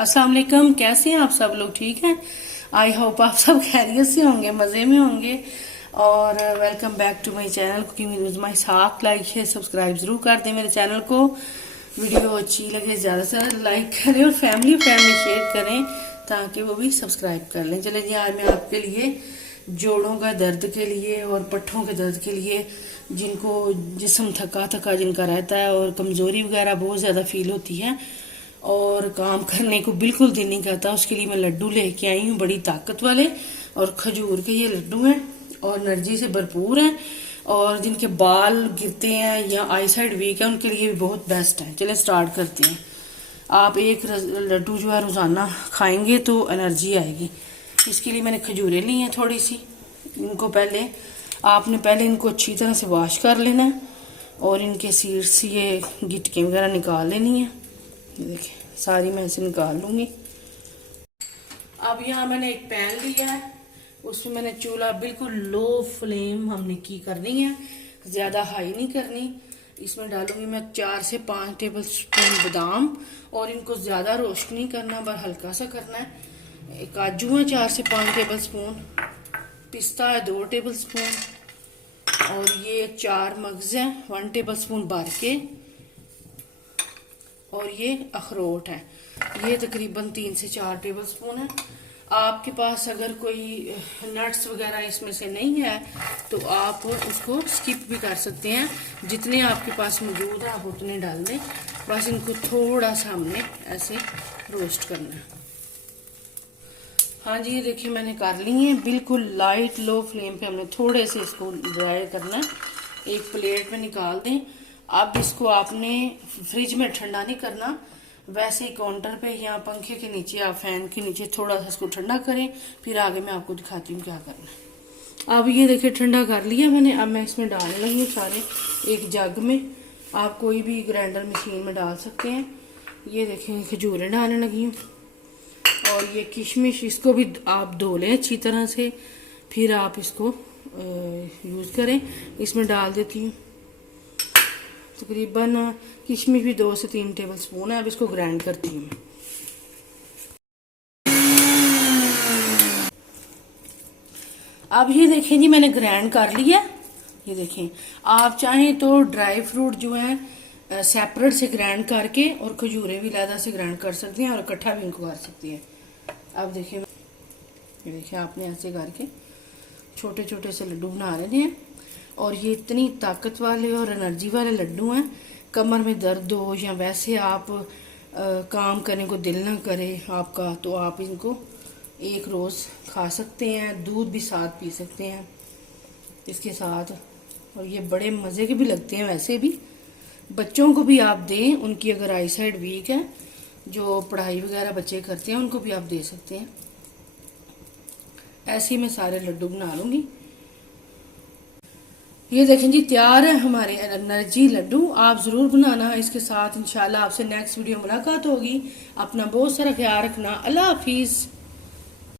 अस्सलाम वालेकुम। कैसे हैं आप सब लोग? ठीक हैं? आई होप आप सब खैरियत से होंगे, मज़े में होंगे। और welcome back to my channel cooking with my साथ। लाइक शेयर सब्सक्राइब ज़रूर कर दें मेरे चैनल को। वीडियो अच्छी लगे ज़्यादा से ज़्यादा लाइक करें और फैमिली शेयर करें ताकि वो भी सब्सक्राइब कर लें। चले जी, आज मैं आपके लिए जोड़ों का दर्द के लिए और पट्ठों के दर्द के लिए, जिनको जिस्म थका थका जिनका रहता है और कमज़ोरी वगैरह बहुत ज़्यादा फील होती है और काम करने को बिल्कुल दिल नहीं करता, उसके लिए मैं लड्डू लेके आई हूँ बड़ी ताकत वाले। और खजूर के ये लड्डू हैं और एनर्जी से भरपूर हैं, और जिनके बाल गिरते हैं या आई साइड वीक है उनके लिए भी बहुत बेस्ट है। चले स्टार्ट करते हैं। आप एक लड्डू जो है रोज़ाना खाएंगे तो एनर्जी आएगी। इसके लिए मैंने खजूरें ली हैं थोड़ी सी। इनको पहले इनको अच्छी तरह से वॉश कर लेना है और इनके सीड्स, ये गिटकें वगैरह निकाल लेनी है। देखिए सारी मैं इसे निकाल लूंगी। अब यहाँ मैंने एक पैन लिया है, उसमें मैंने चूल्हा बिल्कुल लो फ्लेम हमने की करनी है, ज़्यादा हाई नहीं करनी। इसमें डालूंगी मैं 4 से 5 टेबल स्पून बादाम, और इनको ज़्यादा रोस्ट नहीं करना, बस हल्का सा करना है। काजू है 4 से 5 टेबल स्पून, पिस्ता है 2 टेबल स्पून, और ये 4 मगज़ हैं 1 टेबल स्पून भर के, और ये अखरोट है, ये तकरीबन 3 से 4 टेबल स्पून है। आपके पास अगर कोई नट्स वगैरह इसमें से नहीं है तो आप उसको स्किप भी कर सकते हैं। जितने आपके पास मौजूद है आप उतने डाल दें। बस इनको थोड़ा सा हमने ऐसे रोस्ट करना है। हाँ जी, ये देखिए मैंने कर ली है बिल्कुल लाइट लो फ्लेम पे। हमने थोड़े से इसको ड्राई करना है। एक प्लेट में निकाल दें। अब इसको आपने फ्रिज में ठंडा नहीं करना, वैसे ही काउंटर पे या पंखे के नीचे या फैन के नीचे थोड़ा सा इसको ठंडा करें, फिर आगे मैं आपको दिखाती हूँ क्या करना है। अब ये देखिए ठंडा कर लिया मैंने। अब मैं इसमें डालने लगी हूँ सारे एक जग में। आप कोई भी ग्राइंडर मशीन में डाल सकते हैं। ये देखिए खजूरें डालने लगी हूँ, और ये किशमिश, इसको भी आप धो लें अच्छी तरह से, फिर आप इसको यूज़ करें। इसमें डाल देती हूँ तकरीबन किशमिश भी 2 से 3 टेबल स्पून है। अब इसको ग्राइंड करती हूँ। अब ये देखें जी मैंने ग्राइंड कर लिया। ये देखें, आप चाहें तो ड्राई फ्रूट जो है सेपरेट से ग्राइंड करके और खजूरें भी अलग से ग्राइंड कर सकते हैं और इकट्ठा भी इनको कर सकती हैं। अब देखिए, ये देखिए आपने ऐसे करके छोटे छोटे से लड्डू बना लेने हैं। और ये इतनी ताकत वाले और एनर्जी वाले लड्डू हैं, कमर में दर्द हो या वैसे आप काम करने को दिल ना करे आपका, तो आप इनको एक रोज़ खा सकते हैं। दूध भी साथ पी सकते हैं इसके साथ, और ये बड़े मज़े के भी लगते हैं। वैसे भी बच्चों को भी आप दें, उनकी अगर आई साइड वीक है, जो पढ़ाई वगैरह बच्चे करते हैं उनको भी आप दे सकते हैं। ऐसे ही मैं सारे लड्डू बना लूँगी। ये देखें जी तैयार है हमारे एनर्जी लड्डू। आप ज़रूर बनाना इसके साथ। इंशाल्लाह आपसे नेक्स्ट वीडियो मुलाकात होगी। अपना बहुत सारा ख्याल रखना। अल्लाह हाफिज़।